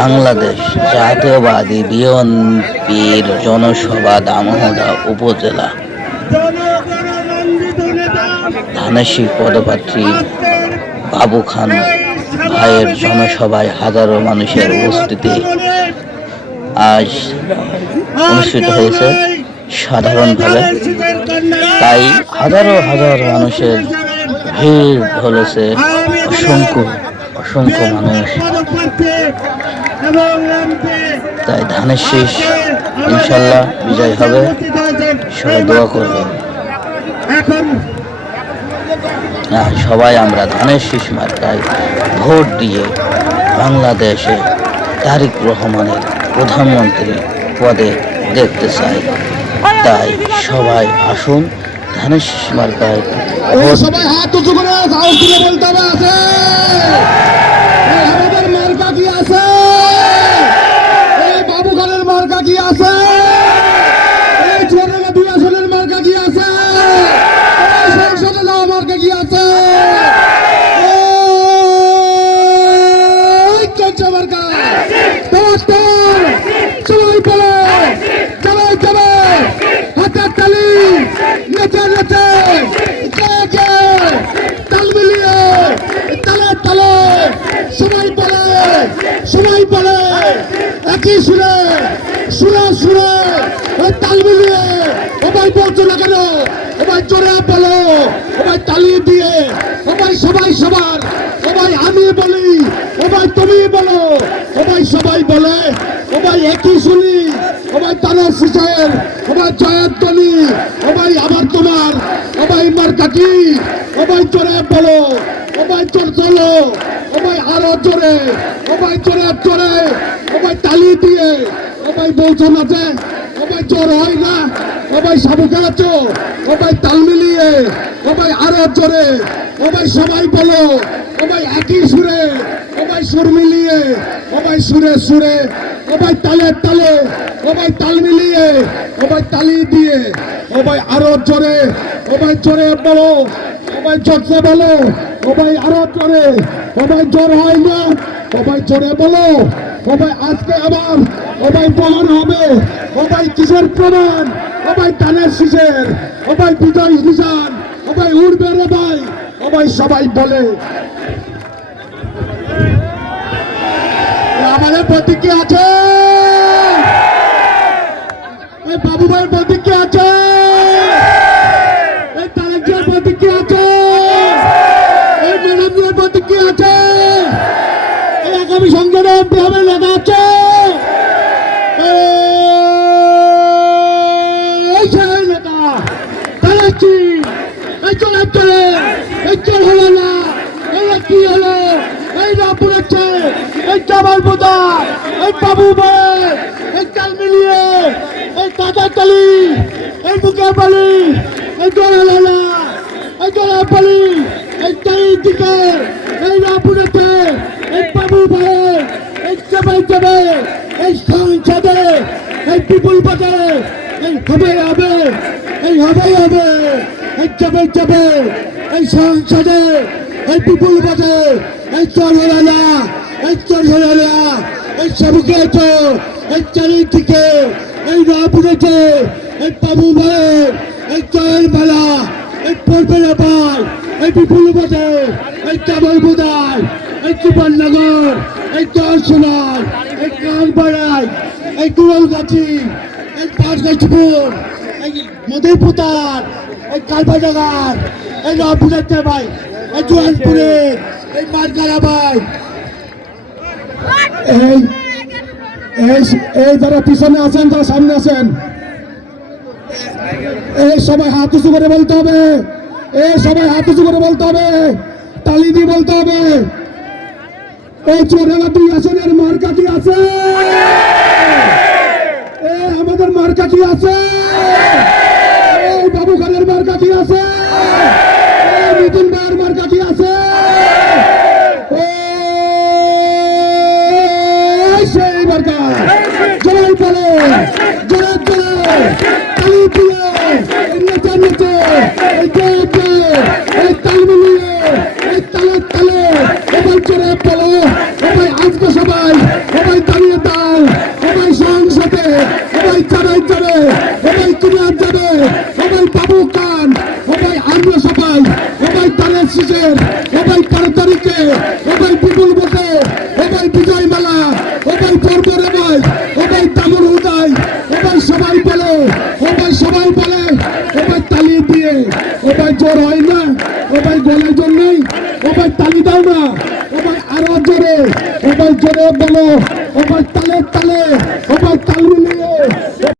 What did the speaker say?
বাংলাদেশ জাতীয়বাদী বিএনপির জনসভা দামোহদা উপজেলা ধানেশ্বরী পদপ্রার্থী বাবু খান ভাইয়ের জনসভায় হাজারো মানুষের উপস্থিতি আজ অনুষ্ঠিত হয়েছে সাধারণভাবে। তাই হাজারো হাজার মানুষের ভিড় হলেছে, অসংখ্য মানুষ। তাই ধানের শীষ ইনশাল্লাহ বিজয় হবে, সবাই দোয়া করবে। সবাই আমরা ধানের শীষ মার্কায় ভোট দিয়ে বাংলাদেশে তারেক রহমানের প্রধানমন্ত্রী পদে দেখতে চাই। তাই সবাই আসুন ধানের শীষ মার্কায় ভোট। সবাই হাত উঁচু করে সাহস দিয়ে বলতে হবে আছে আমাদের মার্কা কি আছে, এই বাবু খানের মার্কা কি আছে, এই ছোটরা 2 আসনের মার্কা কি আছে, এই সংসদে যাওয়া মার্কা কি আছে, এই কোচা মার্কা সবাই বলে সবাই যাবে হাতের তালি নেচে নেচে তাল মিলিয়ে তালে তালে সবাই বলে একই সুরে সুরে তাল মিলিয়ে সবাই বলছো না কেন, সবাই জোরে বলো, সবাই তালি দিয়ে সবাই সবার, সবাই আমি বলি, সবাই তুমি বলো, সবাই বলে, সবাই একই শুনি, সবাই তারা সুশের, সবাই জয়ের ধ্বনি, সবাই আবার তোমার, সবাই মার্কা কি, সবাই জোরে বলো, সবাই জোর চলো, সবাই আরো জোরে, সবাই জোরে সবাই তালি দিয়ে, সবাই বলছো না যে সবাই জোর হয় না, সবাই সাবু খেলাচ্ছো, সবাই তাল মিলিয়ে, সবাই আরো জোরে, সবাই বলো, সবাই একই সুরে, সবাই সুর মিলিয়ে, সবাই সুরে সবাই তালে সবাই তাল মিলিয়ে, সবাই তালি দিয়ে, সবাই আরো জোরে বলো, সবাই জোরছে বলো, সবাই আরো জোরে, সবাই জোর হয় না, সবাই জোরে বলো, সবাই আজকে আবার সবাই প্রমাণ হবে, সবাই কিসের প্রমাণ, সবাই ধানের শীষের, সবাই বিজয় নিশান, সবাই উঠবে রে ভাই, সবাই বলে। আমাদের প্রতীক্ষা আছে, এই বাবু ভাইয়ের প্রতীক্ষা আছে, এই তারেক জিয়ার প্রতীক্ষা আছে, এই ম্যাডাম জিয়ার প্রতীক্ষা আছে, এই আগামী সংসদে এমপি হবে লেখা আছে, এই সেই নেতা তারেক জি, এই চল হলো না, এই কি হলো, এই না পড়েছে, এই জামাল বোদা, এই বাবু ভাই, এই তাল মিলিয়ে, এই কাদা তালি, এই বুকে বালি, এই জোড়া এই জোড়া বালি, এই তালি দিকে, এই না পড়েছে, এই বাবু ভাই, এই যাবে, এই সংসদে, এই বিপুল পদে, এই হবে, এই হবে, এই যাবে, এই সংসদে, এই বিপুল পদে, এই চল হলো না, এই সবুকে এই চারিদিকে, এই না পড়েছে, এই বাবু ভাই, এই জয়ের মেলা, এই পড়বে না ভাই, এই বিপুল পদে, এই চাবল বোদায়, এই সুপারনগর, এই জয়সোনার, এই কানপাড়ায়, এই কুড়লগাছি, এই পাঁচগাছিপুর, এই মধুপুতার, এই কালবাজার, এই রামপুরের ভাই, এই জোয়ানপুরের, এই মারগারা ভাই, এই যারা পিছনে আছেন, যারা সামনে আছেন, এই সবাই হাত উঁচু করে বলতে হবে, তালি দিয়ে বলতে হবে, এই চোরেলা 2 আসনের মার্কা কি আছে, আমাদের মার্কা কি আছে, এই বাবু খানের মার্কা কি আছে, নিতিন ভাইয়ের মার্কা কি আছে, সেই মার্কা জোরে বলে, জোরে তালি দিয়ে, নেচে এই তাল মিলিয়ে, এই তালে সবাই জোরে বলো, সবাই আজকে সবাই সবাই দাঁড়িয়ে দাও, সবাই সংসদে, সবাই চারাই যাবে, সবাই কিনার যাবে, সবাই বাবু খান, সবাই আমরা সবাই তালের শীষের, সবাই 12 তারিখে, সবাই বিপুল ভোটে, সবাই বিজয় মেলা, সবাই পরপরে ভাই, সবাই তামর উদাই, সবাই বলে, সবাই বলে, সবাই তালি দিয়ে, সবাই জোর হয় না, সবাই গলায় জোর নেই, সবাই তালি দাও না, সবাই আরো জোরে, সবাই জোরে বলো, সবাই তালে তালে, সবাই তাল মিলিয়ে